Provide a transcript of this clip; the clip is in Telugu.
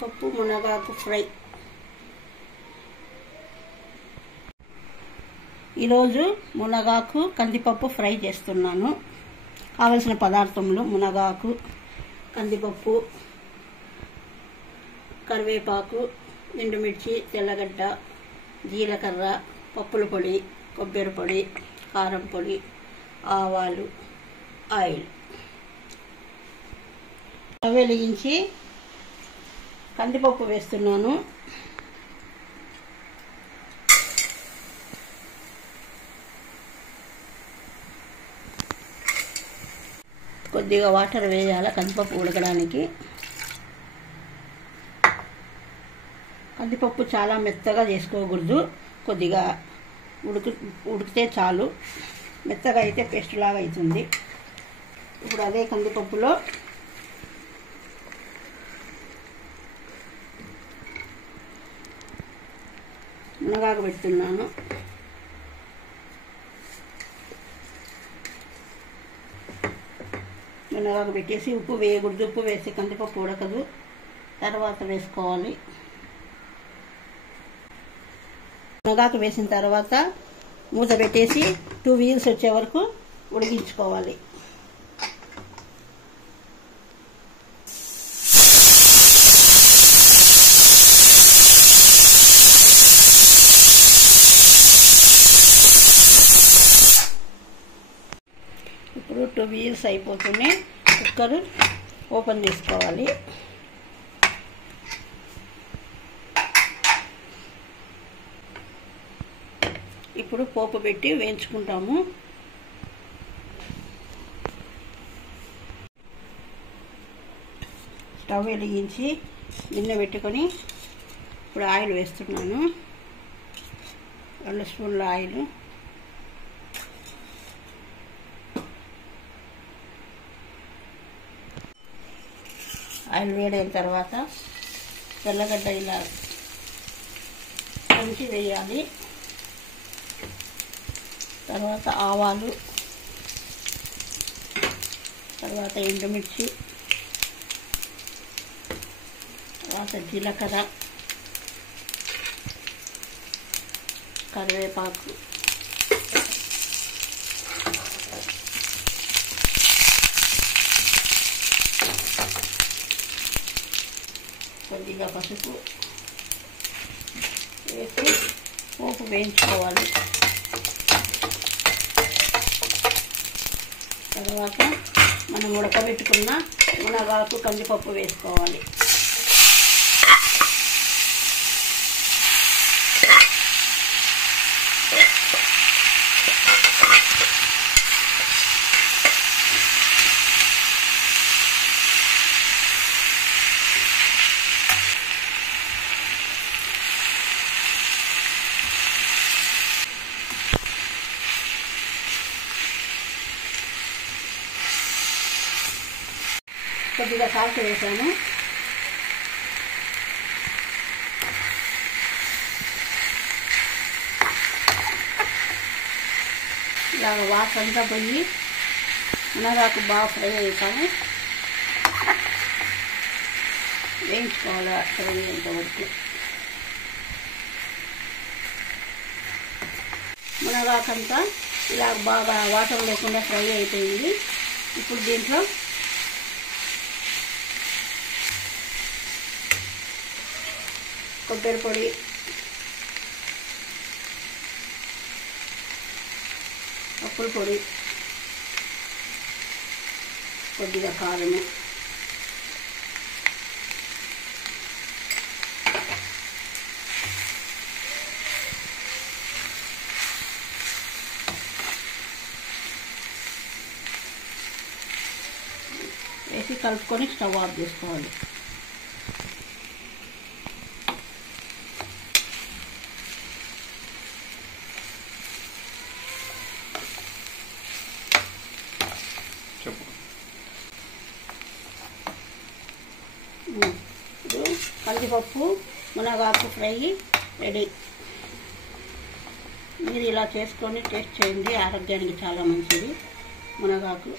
కందిపప్పు మునగాకు ఫ్రై. ఈరోజు మునగాకు కందిపప్పు ఫ్రై చేస్తున్నాను. కావలసిన పదార్థములు: మునగాకు, కందిపప్పు, కరివేపాకు, ఎండుమిర్చి, తెల్లగడ్డ, జీలకర్ర, పప్పుల పొడి, కొబ్బరి పొడి, కారం పొడి, ఆవాలు, ఆయిల్. స్టవ్ వెలిగించి కందిపప్పు వేస్తున్నాను. కొద్దిగా వాటర్ వేయాలి కందిపప్పు ఉడకడానికి. కందిపప్పు చాలా మెత్తగా చేసుకోకూడదు, కొద్దిగా ఉడికితే చాలు. మెత్తగా అయితే పేస్ట్ లాగా అవుతుంది. ఇప్పుడు అదే కందిపప్పులో మునగాకు పెడుతున్నాను. మునగాకు పెట్టేసి ఉప్పు వేయకూడదు, ఉప్పు వేసి కందిపప్పు ఉడకదు. తర్వాత వేసుకోవాలి. మునగాకు వేసిన తర్వాత మూత పెట్టేసి 2 విజిల్స్ వచ్చే వరకు ఉడికించుకోవాలి. ఇప్పుడు 2 విజిల్స్ అయిపోతూనే కుక్కర్ ఓపెన్ చేసుకోవాలి. ఇప్పుడు పోపు పెట్టి వేయించుకుంటాము. స్టవ్ వెలిగించి గిన్నె పెట్టుకొని ఇప్పుడు ఆయిల్ వేస్తున్నాను. 2 స్పూన్ల ఆయిల్. ఆయిల్ వేడైన తర్వాత తెల్లగడ్డ ఇలా దంచి వేయాలి. తర్వాత ఆవాలు, తర్వాత ఎండుమిర్చి, తర్వాత జీలకర్ర, కరివేపాకు, కొద్దిగా పసుపు వేసి పోపు వేయించుకోవాలి. తర్వాత మనం ఉడకబెట్టుకున్న మునగాకు, కందిపప్పు వేసుకోవాలి. కొద్దిగా సాల్ట్ వేసాను. ఇలా వాటర్ అంతా పోయి మునగాకు బాగా ఫ్రై అవుతాము. వేయించుకోవాలి ఫ్రై అయ్యేంత వరకు. మునగాకు అంతా ఇలా బాగా వాటర్ లేకుండా ఫ్రై అయిపోయింది. ఇప్పుడు దీంట్లో కొబ్బరి పొడి, పప్పుల పొడి, కొద్దిగా కారము, వేసి కలుపుకొని స్టవ్ ఆఫ్ చేసుకోవాలి. ఇప్పుడు కందిపప్పు మునగాకు ఫ్రై రెడీ. మీరు ఇలా చేసుకొని టేస్ట్ చేయండి, ఆరోగ్యానికి చాలా మంచిది మునగాకు.